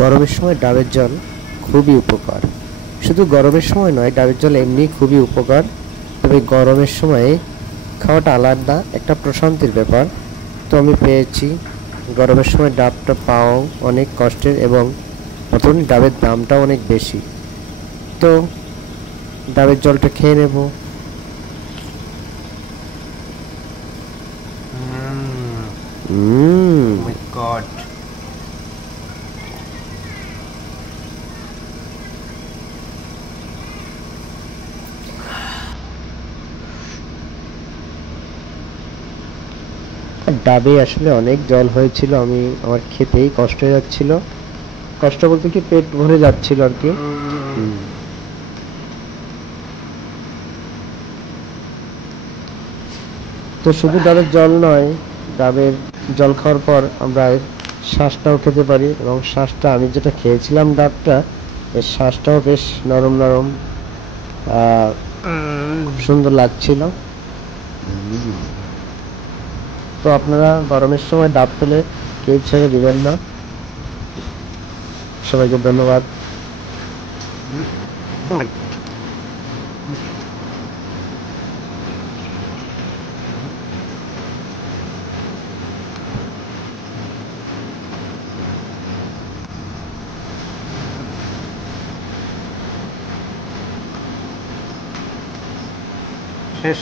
গরমের সময় ডাবের জল খুবই উপকার। শুধু গরমের সময় নয়, ডাবের জল এমনি খুবই উপকার। তবে গরমের সময়ে খাওয়াটা আলাদা একটা প্রশান্তির ব্যাপার। তো আমি পেয়েছি। গরমের সময় ডাবটা পাওয়াও অনেক কষ্টের, এবং নতুন ডাবের দামটাও অনেক বেশি। তো ডাবের জলটা খেয়ে নেব। Oh my God. ডাবে আসলে অনেক জল হয়েছিল, আমার খেতেই কষ্ট হয়ে যাচ্ছিল। কষ্ট বলতে কি, পেট ভরে যাচ্ছিল আর কি। তো শুধু ডাবের জল নয়, ডাবের জল খাওয়ার পর আমরা শ্বাসটাও খেতে পারি, এবং শ্বাসটা আমি যেটা খেয়েছিলাম ডাবটা, এর শ্বাসটাও বেশ নরম নরম, খুব সুন্দর লাগছিল। তো আপনারা গরমের সময় ডাব পেলে কেউ ছেড়ে দিবেন না। সবাইকে ধন্যবাদ। শেষ।